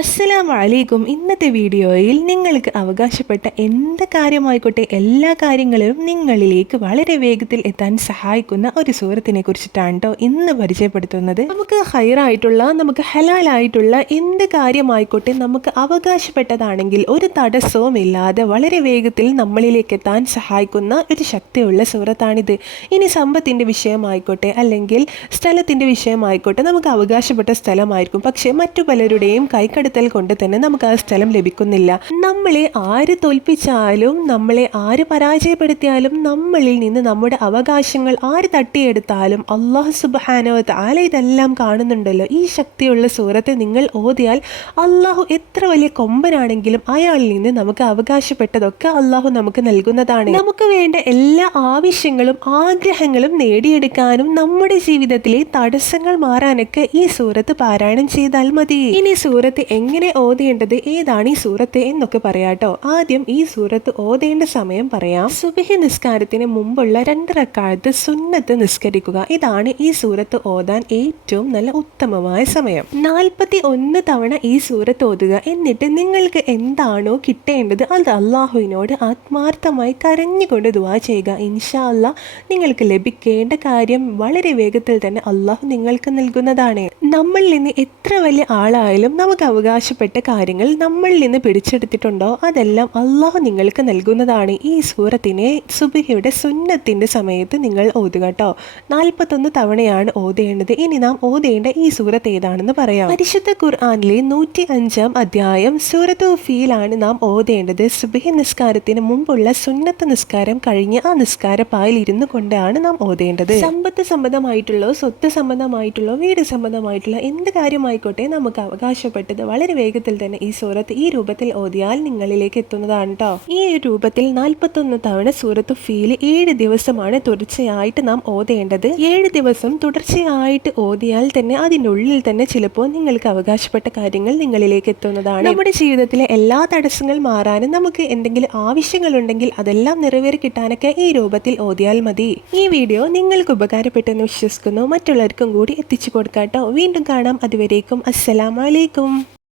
അസ്സലാമു അലൈക്കും. ഇന്നത്തെ വീഡിയോയിൽ നിങ്ങൾക്ക് അവകാശപ്പെട്ട എന്ത് കാര്യമായിക്കോട്ടെ എല്ലാ കാര്യങ്ങളും നിങ്ങളിലേക്ക് വളരെ വേഗത്തിൽ എത്താൻ സഹായിക്കുന്ന ഒരു സൂറത്തിനെ കുറിച്ചിട്ടാണ് കേട്ടോ ഇന്ന് പരിചയപ്പെടുത്തുന്നത്. നമുക്ക് ഹൈറായിട്ടുള്ള നമുക്ക് ഹലാലായിട്ടുള്ള എന്ത് കാര്യമായിക്കോട്ടെ നമുക്ക് അവകാശപ്പെട്ടതാണെങ്കിൽ ഒരു തടസ്സവും ഇല്ലാതെ വളരെ വേഗത്തിൽ നമ്മളിലേക്ക് എത്താൻ സഹായിക്കുന്ന ഒരു ശക്തിയുള്ള സൂറത്താണിത്. ഇനി സമ്പത്തിൻ്റെ വിഷയമായിക്കോട്ടെ അല്ലെങ്കിൽ സ്ഥലത്തിൻ്റെ വിഷയമായിക്കോട്ടെ, നമുക്ക് അവകാശപ്പെട്ട സ്ഥലമായിരിക്കും, പക്ഷേ മറ്റു പലരുടെയും കൈക്കടത്തൽ കൊണ്ട് തന്നെ നമുക്ക് ആ സ്ഥലം ലഭിക്കുന്നില്ല. നമ്മളെ ആര് തോൽപ്പിച്ചാലും നമ്മളെ ആര് പരാജയപ്പെടുത്തിയാലും നമ്മളിൽ നിന്ന് നമ്മുടെ അവകാശങ്ങൾ ആര് തട്ടിയെടുത്താലും അള്ളാഹു സുബ്ഹാനഹു വ തആല ഇതെല്ലാം കാണുന്നുണ്ടല്ലോ. ഈ ശക്തിയുള്ള സൂറത്തെ നിങ്ങൾ ഓതിയാൽ അള്ളാഹു എത്ര വലിയ കൊമ്പനാണെങ്കിലും അയാളിൽ നിന്ന് നമുക്ക് അവകാശപ്പെട്ടതൊക്കെ അള്ളാഹു നമുക്ക് നൽകുന്നതാണ്. നമുക്ക് വേണ്ട എല്ലാ ആവശ്യങ്ങളും ആഗ്രഹങ്ങളും നേടിയെടുക്കാനും നമ്മുടെ ജീവിതത്തിലെ തടസ്സങ്ങൾ മാറാനൊക്കെ ഈ സൂറത്ത് പാരായണം ചെയ്താൽ മതി. ഇനി സൂറത്ത് എങ്ങനെ ഓതേണ്ടത്, ഏതാണ് ഈ സൂറത്ത് എന്നൊക്കെ പറയാട്ടോ. ആദ്യം ഈ സൂറത്ത് ഓതേണ്ട സമയം പറയാം. സുബ്ഹി നിസ്കാരത്തിന് മുമ്പുള്ള 2 റക്അത്ത് സുന്നത്ത് നിസ്കരിക്കുക. ഇതാണ് ഈ സൂറത്ത് ഓതാൻ ഏറ്റവും നല്ല ഉത്തമമായ സമയം. 41 തവണ ഈ സൂറത്ത് ഓതുക. എന്നിട്ട് നിങ്ങൾക്ക് എന്താണോ കിട്ടേണ്ടത് അത് അള്ളാഹുവിനോട് ആത്മാർത്ഥമായി കരഞ്ഞുകൊണ്ട് ദുആ ചെയ്യുക. ഇൻഷാ അല്ലാഹ് നിങ്ങൾക്ക് ലഭിക്കേണ്ട കാര്യം വളരെ വേഗത്തിൽ തന്നെ അള്ളാഹു നിങ്ങൾക്ക് നൽകുന്നതാണ്. നമ്മളിൽ നിന്ന് എത്ര വലിയ ആളായാലും നമുക്ക് അവകാശപ്പെട്ട കാര്യങ്ങൾ നമ്മളിൽ നിന്ന് പിടിച്ചെടുത്തിട്ടുണ്ടോ അതെല്ലാം അള്ളാഹു നിങ്ങൾക്ക് നൽകുന്നതാണ്. ഈ സൂറത്തിനെ സുബ്ഹിയുടെ സുന്നത്തിന്റെ സമയത്ത് നിങ്ങൾ ഓതുക കേട്ടോ. 41 തവണയാണ് ഓതേണ്ടത്. ഇനി നാം ഓതേണ്ട ഈ സൂറത്ത് ഏതാണെന്ന് പറയാം. പരിശുദ്ധ ഖുർആനിലെ 105-ാം അധ്യായം സൂറത്തുൽ ഫീലാണ് നാം ഓതേണ്ടത്. സുബ്ഹി നിസ്കാരത്തിന് മുമ്പുള്ള സുന്നത്ത് നിസ്കാരം കഴിഞ്ഞ് ആ നിസ്കാരപ്പായിൽ ഇരുന്നു കൊണ്ടാണ് നാം ഓതേണ്ടത്. സമ്പത്ത് സംബന്ധമായിട്ടുള്ളോ സ്വത്ത് സംബന്ധമായിട്ടുള്ളോ വീട് സംബന്ധമായിട്ടുള്ള എന്ത് കാര്യമായിക്കോട്ടെ നമുക്ക് അവകാശപ്പെട്ടത് വളരെ വേഗത്തിൽ തന്നെ ഈ സൂറത്ത് ഈ രൂപത്തിൽ ഓതിയാൽ നിങ്ങളിലേക്ക് എത്തുന്നതാണ് കേട്ടോ. ഈ രൂപത്തിൽ 41 തവണ സൂറത്ത് ഫീൽ 7 ദിവസമാണ് തുടർച്ചയായിട്ട് നാം ഓതേണ്ടത്. 7 ദിവസം തുടർച്ചയായിട്ട് ഓതിയാൽ തന്നെ അതിനുള്ളിൽ തന്നെ ചിലപ്പോൾ നിങ്ങൾക്ക് അവകാശപ്പെട്ട കാര്യങ്ങൾ നിങ്ങളിലേക്ക് എത്തുന്നതാണ്. നമ്മുടെ ജീവിതത്തിലെ എല്ലാ തടസ്സങ്ങൾ മാറാനും നമുക്ക് എന്തെങ്കിലും ആവശ്യങ്ങളുണ്ടെങ്കിൽ അതെല്ലാം നിറവേറി കിട്ടാനൊക്കെ ഈ രൂപത്തിൽ ഓതിയാൽ മതി. ഈ വീഡിയോ നിങ്ങൾക്ക് ഉപകാരപ്പെട്ടെന്ന് വിശ്വസിക്കുന്നു. മറ്റുള്ളവർക്കും കൂടി എത്തിച്ചു കൊടുക്കാട്ടോ. വീണ്ടും കാണാം. അതുവരേക്കും അസ്സലാമു അലൈക്കും.